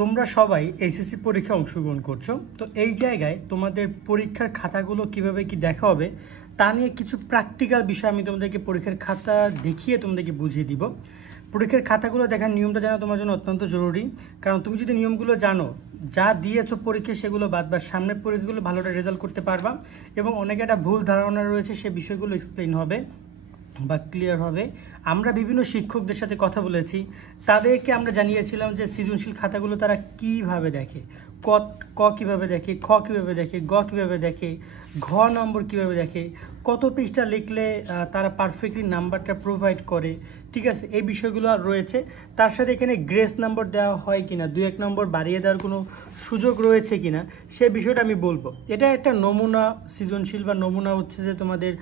তোমরা সবাই এইচএসসি পরীক্ষায় অংশগ্রহণ করছো। তো এই জায়গায় তোমাদের পরীক্ষার খাতাগুলো কিভাবে কি দেখা হবে তা নিয়ে কিছু প্র্যাকটিক্যাল বিষয় আমি তোমাদেরকে পরীক্ষার খাতা দেখিয়ে তোমাদেরকে বুঝিয়ে দিব। পরীক্ষার খাতাগুলো দেখার নিয়মটা জানা তোমার জন্য অত্যন্ত জরুরি, কারণ তুমি যদি নিয়মগুলো জানো, যা দিয়েছো পরীক্ষায় সেগুলো বাদ বা সামনের পরীক্ষাগুলো ভালোটা রেজাল্ট করতে পারবা এবং অনেকে একটা ভুল ধারণা রয়েছে সে বিষয়গুলো এক্সপ্লেন হবে বা ক্লিয়ার হবে। আমরা বিভিন্ন শিক্ষকদের সাথে কথা বলেছি, তাদেরকে আমরা জানিয়েছিলাম যে সৃজনশীল খাতাগুলো তারা কিভাবে দেখে, ক কীভাবে দেখে, খ কীভাবে দেখে, গ কীভাবে দেখে, ঘ নম্বর কীভাবে দেখে, কত পৃষ্ঠা লিখলে তারা পারফেক্টলি নাম্বারটা প্রোভাইড করে। ঠিক আছে, এই বিষয়গুলো আর রয়েছে। তার সাথে এখানে গ্রেস নাম্বার দেওয়া হয় কিনা, 2-1 নম্বর বাড়িয়ে দেওয়ার কোনো সুযোগ রয়েছে কিনা সে বিষয়টা আমি বলবো। এটা একটা নমুনা সৃজনশীল বা নমুনা হচ্ছে যে তোমাদের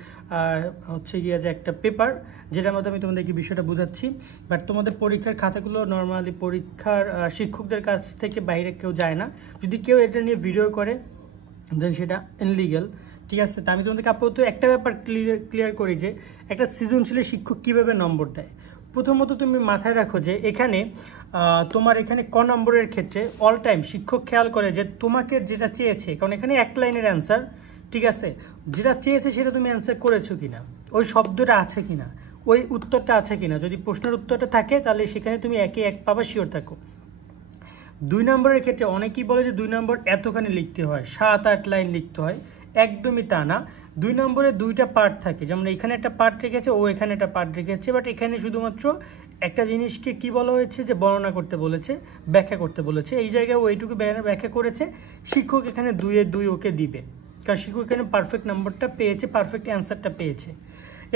হচ্ছে গিয়ে যে একটা পেপার, যেটার মধ্যে আমি তোমাদেরকে বিষয়টা বোঝাচ্ছি। বাট তোমাদের পরীক্ষার খাতাগুলো নর্মালি পরীক্ষার শিক্ষকদের কাছ থেকে বাইরে কেউ যায় না। যদি কেউ এটা নিয়ে ভিডিও করে দেন সেটা ইনলিগ্যাল। ঠিক আছে, তা আমি তোমাদেরকে আপাতত একটা ব্যাপার ক্লিয়ার করি যে একটা সৃজনশীলের শিক্ষক কীভাবে নম্বর দেয়। প্রথমত তুমি মাথায় রাখো যে এখানে তোমার এখানে ক নম্বরের ক্ষেত্রে অল টাইম শিক্ষক খেয়াল করে যে তোমাকে যেটা চেয়েছে, কারণ এখানে এক লাইনের অ্যান্সার, ঠিক আছে, যেটা চেয়েছে সেটা তুমি অ্যান্সার করেছো কিনা, ওই শব্দটা আছে কিনা, ওই উত্তরটা আছে কিনা। যদি প্রশ্নের উত্তরটা থাকে তাহলে সেখানে তুমি 1-1 পাবা, শিওর থাকো। 2 নম্বরের ক্ষেত্রে অনেকেই বলে যে 2 নম্বর এতখানি লিখতে হয়, 7-8 লাইন লিখতে হয়। একদমই তা না। 2 নম্বরে 2টা পার্ট থাকে, যেমন এখানে একটা পার্ট রেখেছে, ও এখানে একটা পার্ট রেখেছে, বাট এখানে শুধুমাত্র একটা জিনিসকে কি বলা হয়েছে যে বর্ণনা করতে বলেছে, ব্যাখ্যা করতে বলেছে। এই জায়গায় ও এইটুকু ব্যাখ্যা করেছে, শিক্ষক এখানে 2-2 ওকে দিবে, কারণ শিক্ষক এখানে পারফেক্ট নাম্বারটা পেয়েছে, পারফেক্ট অ্যান্সারটা পেয়েছে।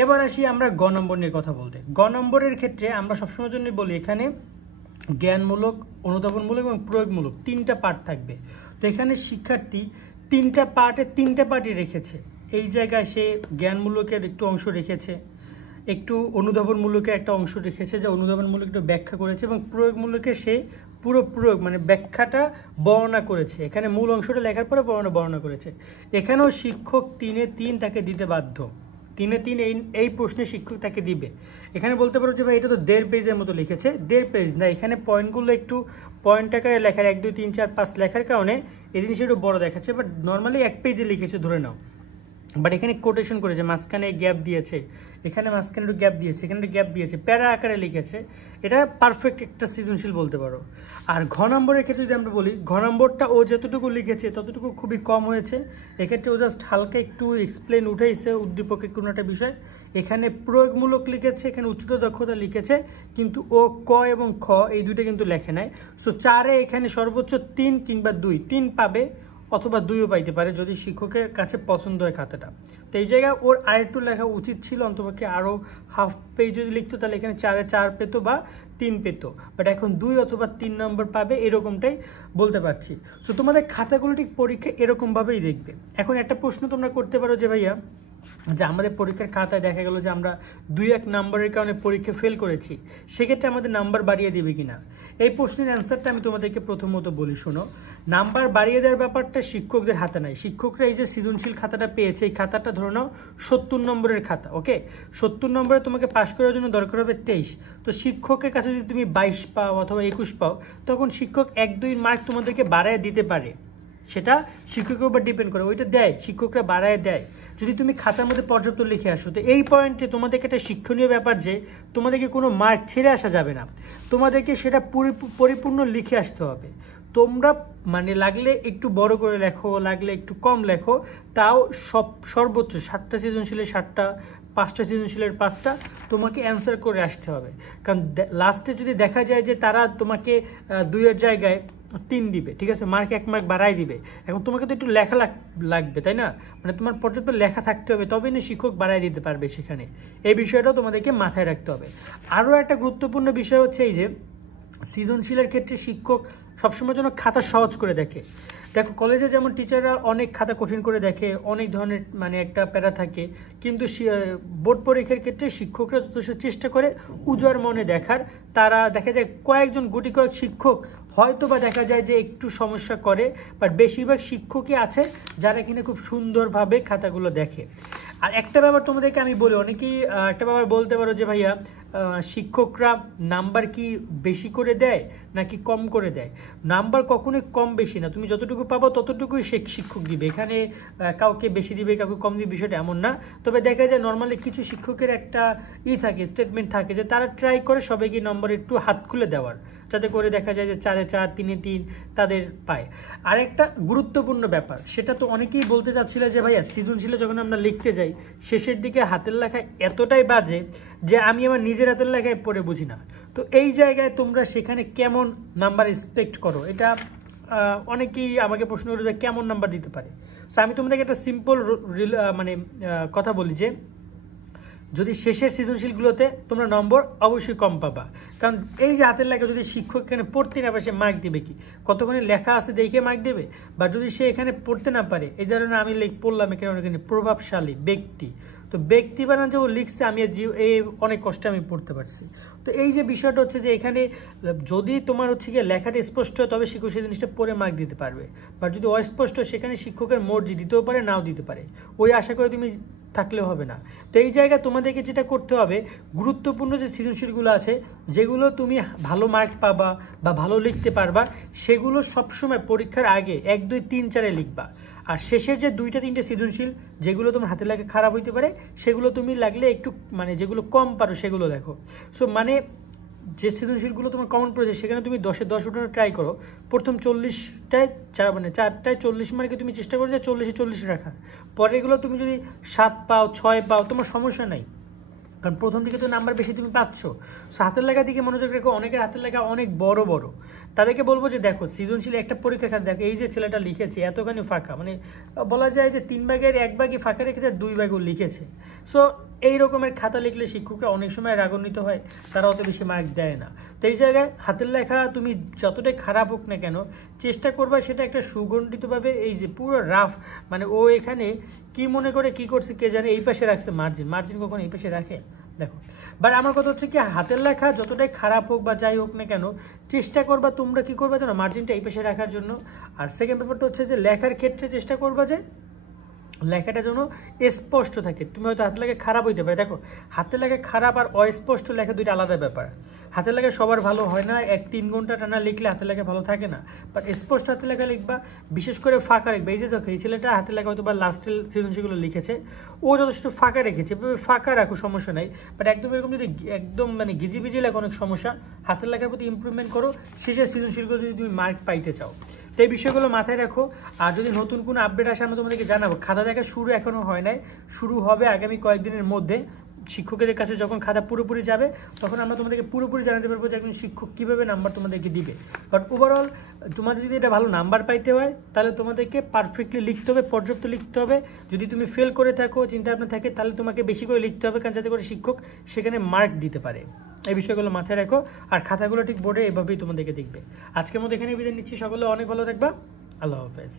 এবার আসি আমরা গ নম্বর নিয়ে কথা বলতে। গ নম্বরের ক্ষেত্রে আমরা সবসময় জন্য বলি এখানে জ্ঞানমূলক, অনুধাবনমূলক এবং প্রয়োগমূলক 3টা পার্ট থাকবে। তো এখানে শিক্ষার্থী 3টা পার্টই রেখেছে। এই জায়গায় সে জ্ঞানমূলকের একটু অংশ রেখেছে, একটু অনুধাবনমূলকের একটা অংশ রেখেছে, যে অনুধাবনমূলক একটু ব্যাখ্যা করেছে, এবং প্রয়োগমূলকে সে পুরো প্রয়োগ মানে ব্যাখ্যাটা বর্ণনা করেছে। এখানে মূল অংশটা লেখার পরে বর্ণনা করেছে। এখানেও শিক্ষক 3-3 তাকে দিতে বাধ্য। 3-3 এই প্রশ্নে শিক্ষক তাকে দিবে। এখানে বলতে পারো যে ভাই এটা তো 1.5 পেজের মতো লিখেছে। 1.5 পেজ না, এখানে পয়েন্টগুলো একটু পয়েন্ট আকারে লেখার 1, 2, 3, 4, 5 লেখার কারণে এই জিনিসটা একটু বড় দেখাচ্ছে, বাট নর্মালি 1 পেজে লিখেছে ধরে নাও। বাট এখানে কোটেশন করেছে, মাঝখানে গ্যাপ দিয়েছে, এখানে মাঝখানে একটু গ্যাপ দিয়েছে, এখানে গ্যাপ দিয়েছে, প্যারা আকারে লিখেছে। এটা পারফেক্ট একটা সৃজনশীল বলতে পারো। আর ঘ নম্বরের ক্ষেত্রে যদি আমরা বলি, ঘ নম্বরটা ও যতটুকু লিখেছে ততটুকু খুবই কম হয়েছে। এক্ষেত্রে ও জাস্ট হালকা একটু এক্সপ্লেন উঠেছে, উদ্দীপকের কোনো একটা বিষয়। এখানে প্রয়োগমূলক লিখেছে, এখানে উচ্চতর দক্ষতা লিখেছে, কিন্তু ও ক এবং খ এই দুইটা কিন্তু লেখে নাই। সো 4-এ এখানে সর্বোচ্চ 3 কিংবা 2 পাবে, অথবা 2ও পাইতে পারে যদি শিক্ষকের কাছে পছন্দ হয় খাতাটা। তো এই জায়গায় ওর আরেকটু লেখা উচিত ছিল, অন্তপক্ষে আরও হাফ পেজ যদি লিখতো তাহলে এখানে 4-এ 4 পেতো বা 3 পেতো, বাট এখন 2 অথবা 3 নম্বর পাবে, এরকমটাই বলতে পারছি। সো তোমাদের খাতাগুলো ঠিক পরীক্ষা এরকমভাবেই দেখবে। এখন একটা প্রশ্ন তোমরা করতে পারো যে ভাইয়া, যে আমাদের পরীক্ষার খাতায় দেখা গেল যে আমরা 2-1 নম্বরের কারণে পরীক্ষা ফেল করেছি, সেক্ষেত্রে আমাদের নাম্বার বাড়িয়ে দেবে কিনা। এই প্রশ্নের অ্যান্সারটা আমি তোমাদেরকে প্রথমত বলি, শোনো। নাম্বার বাড়িয়ে দেওয়ার ব্যাপারটা শিক্ষকদের হাতে নাই। শিক্ষকরা এই যে সৃজনশীল খাতাটা পেয়েছে, এই খাতাটা ধরে নাও 70 নম্বরের খাতা, ওকে। 70 নম্বরে তোমাকে পাস করার জন্য দরকার হবে 23। তো শিক্ষকের কাছে যদি তুমি 22 পাও অথবা 21 পাও, তখন শিক্ষক 1-2 মার্ক তোমাদেরকে বাড়ায় দিতে পারে। সেটা শিক্ষকের উপর ডিপেন্ড করে, ওইটা দেয়, শিক্ষকরা বাড়ায় দেয় যদি তুমি খাতার মধ্যে পর্যাপ্ত লিখে আসো। তো এই পয়েন্টে তোমাদেরকে একটা শিক্ষণীয় ব্যাপার যে তোমাদেরকে কোনো মার্ক ছেড়ে আসা যাবে না, তোমাদেরকে সেটা পরিপূর্ণ লিখে আসতে হবে। তোমরা মানে লাগলে একটু বড় করে লেখো, লাগলে একটু কম লেখো, তাও সর্বোচ্চ 7টা সৃজনশীলের 7টা, 5টা সৃজনশীলের 5টা তোমাকে অ্যান্সার করে আসতে হবে। কারণ লাস্টে যদি দেখা যায় যে তারা তোমাকে 2-এর জায়গায় 3 দিবে, ঠিক আছে, মার্ক 1 মার্ক বাড়াই দিবে, এখন তোমাকে তো একটু লেখা লাগবে, তাই না? মানে তোমার পর্যাপ্ত লেখা থাকতে হবে, তবেই না শিক্ষক বাড়াই দিতে পারবে সেখানে। এই বিষয়টাও তোমাদেরকে মাথায় রাখতে হবে। আরও একটা গুরুত্বপূর্ণ বিষয় হচ্ছে এই যে সৃজনশীলের ক্ষেত্রে শিক্ষক সবসময় যেন খাতা সহজ করে দেখে। দেখো কলেজে যেমন টিচাররা অনেক খাতা কঠিন করে দেখে, অনেক ধরনের মানে একটা প্যারা থাকে, কিন্তু বোর্ড পরীক্ষার ক্ষেত্রে শিক্ষকরা যথেষ্ট চেষ্টা করে উজাড় মনে দেখার। তারা দেখা যায় কয়েকজন গুটি কয়েক শিক্ষক হয়তো বা দেখা যায় যে একটু সমস্যা করে, বাট বেশিরভাগ শিক্ষকই আছে যারা কিনা খুব সুন্দরভাবে খাতাগুলো দেখে। আর একটা ব্যাপার তোমাদেরকে আমি বলি, অনেকেই একটা ব্যাপার বলতে পারো যে ভাইয়া শিক্ষকরা নাম্বার কি বেশি করে দেয় নাকি কম করে দেয়। নাম্বার কখনোই কম বেশি না, তুমি যতটুকু পাবো ততটুকুই শিক্ষক দিবে, এখানে কাউকে বেশি দিবে কাউকে কম দিবে বিষয়টা এমন না। তবে দেখা যায় নর্মালি কিছু শিক্ষকের একটা থাকে, স্টেটমেন্ট থাকে যে তারা ট্রাই করে সবাইকে নম্বর একটু হাত খুলে দেওয়ার, যাতে করে দেখা যায় যে 4-এ 4, 3-এ 3 তাদের পায়। আরেকটা গুরুত্বপূর্ণ ব্যাপার, সেটা তো অনেকেই বলতে চাচ্ছিল যে ভাইয়া সৃজনশীলে যখন আমরা লিখতে যাই শেষের দিকে হাতের লেখা এতটাই বাজে যে আমি আমার নিজের হাতের লেখায় পড়ে বুঝি না। তো এই জায়গায় তোমরা সেখানে কেমন নাম্বার এক্সপেক্ট করো, এটা অনেকেই আমাকে প্রশ্ন করে যে কেমন নাম্বার দিতে পারে। সো আমি তোমাদেরকে একটা সিম্পল কথা বলি যে যদি শেষের সৃজনশীলগুলোতে তোমরা নম্বর অবশ্যই কম পাবা, কারণ এই যে হাতের লেখা যদি শিক্ষক এখানে পড়তে না পারে সে মার্ক দেবে কি, কতক্ষণে লেখা আছে দেখে মার্ক দেবে? বা যদি সে এখানে পড়তে না পারে, এই ধরনের আমি পড়লাম এখানে প্রভাবশালী ব্যক্তি, তো ব্যক্তি বানান যে ও লিখছে আমি এই অনেক কষ্টে আমি পড়তে পারছি। তো এই যে বিষয়টা হচ্ছে যে এখানে যদি তোমার হচ্ছে গিয়ে লেখাটা স্পষ্ট হয় তবে শিক্ষক সেই জিনিসটা পড়ে মার্ক দিতে পারবে, বা যদি অস্পষ্ট সেখানে শিক্ষকের মর্জি দিতেও পারে নাও দিতে পারে, ওই আশা করে তুমি থাকলেও হবে না। তো এই জায়গায় তোমাদেরকে যেটা করতে হবে, গুরুত্বপূর্ণ যে সৃজনশীলগুলো আছে যেগুলো তুমি ভালো মার্ক পাবা বা ভালো লিখতে পারবা, সেগুলো সবসময় পরীক্ষার আগে 1, 2, 3, 4-এ লিখবা। আর শেষের যে 2টা 3টে সৃজনশীল যেগুলো তোমার হাতে লেখা খারাপ হইতে পারে সেগুলো তুমি লাগলে একটু যেগুলো কম পারো সেগুলো দেখো। সো যে সৃজনশীলগুলো তোমার কমন পড়েছে সেখানে তুমি 10-এ 10 উঠানোর ট্রাই করো। প্রথম 40টায় 4টায় 40 মার্কে তুমি চেষ্টা করো যে 40-এ 40 রাখার। পরে এগুলো তুমি যদি 7 পাও 6 পাও তোমার সমস্যা নাই, কারণ প্রথম দিকে তো নাম্বার বেশি তুমি পাচ্ছ। সো হাতের লেখার দিকে মনোযোগ রেখো। অনেকের হাতের লেখা অনেক বড় বড়, তাদেরকে বলবো যে দেখো সৃজনশীল একটা পরীক্ষা খাত দেখো, এই যে ছেলেটা লিখেছে এতখানি ফাঁকা, বলা যায় যে 3 ভাগের 1 ভাগই ফাঁকা রেখেছে, 2 ভাগও লিখেছে। সো এই রকমের খাতা লিখলে শিক্ষকরা অনেক সময় রাগান্বিত হয়, তারা অত বেশি মার্ক দেয় না। তো এই জায়গায় হাতের লেখা তুমি যতটাই খারাপ হোক না কেন চেষ্টা করবা সেটা একটা সুগঠিতভাবে, এই যে পুরো রাফ ও এখানে কি মনে করে কি করছে কে জানে, এই পাশে রাখছে মার্জিন কখনো এই পাশে রাখে দেখো। বাট আমার কথা হচ্ছে কি, হাতের লেখা যতটাই খারাপ হোক বা যাই হোক না কেন চেষ্টা করবা তোমরা কি করবা জানো, মার্জিনটা এই পাশে রাখার জন্য। আর সেকেন্ড ব্যাপারটা হচ্ছে যে লেখার ক্ষেত্রে চেষ্টা করবা যে লেখাটা যেন স্পষ্ট থাকে। তুমি হয়তো হাতের লেখা খারাপ হইতে পারে, দেখো হাতের লেখা খারাপ আর অস্পষ্ট লেখা দুইটা আলাদা ব্যাপার। হাতের লেখা সবার ভালো হয় না, 1-3 ঘন্টা টানা লিখলে হাতের লেখা ভালো থাকে না, বাট স্পষ্ট হাতের লেখা লিখবা, বিশেষ করে ফাঁকা লিখবা। এই যে দেখো এই ছেলেটা হাতের লেখা হয়তো বা লাস্টের সৃজনশীলগুলো লিখেছে, ও যথেষ্ট ফাঁকা রেখেছে, এভাবে ফাঁকা রাখো সমস্যা নাই। বাট একদম এরকম যদি একদম গিজিবিজি লেখা অনেক সমস্যা, হাতের লেখার প্রতি ইমপ্রুভমেন্ট করো শেষের সৃজনশীলগুলো যদি তুমি মার্ক পাইতে চাও। তো এই বিষয়গুলো মাথায় রাখো। আর যদি নতুন কোনো আপডেট আসে আমি তোমাদেরকে জানাবো। খাতা দেখা শুরু এখনও হয় নাই, শুরু হবে আগামী কয়েকদিনের মধ্যে। শিক্ষকদের কাছে যখন খাতা পুরোপুরি যাবে তখন আমরা তোমাদেরকে পুরোপুরি জানাতে পারবো যে একজন শিক্ষক কীভাবে নাম্বার তোমাদেরকে দিবে। বাট ওভারঅল তোমাদের যদি এটা ভালো নাম্বার পাইতে হয় তাহলে তোমাদেরকে পারফেক্টলি লিখতে হবে, পর্যাপ্ত লিখতে হবে। যদি তুমি ফেল করে থাকো, চিন্তাভাবনা থাকে, তাহলে তোমাকে বেশি করে লিখতে হবে, কারণ যাতে করে শিক্ষক সেখানে মার্ক দিতে পারে। এই বিষয়গুলো মাথায় রাখো। আর খাতাগুলো ঠিক বোর্ডে এভাবেই তোমাদেরকে দেখবে। আজকের মধ্যে এখানে বিদায় নিচ্ছি। সকলে অনেক ভালো থাকবা। আল্লাহ হাফেজ।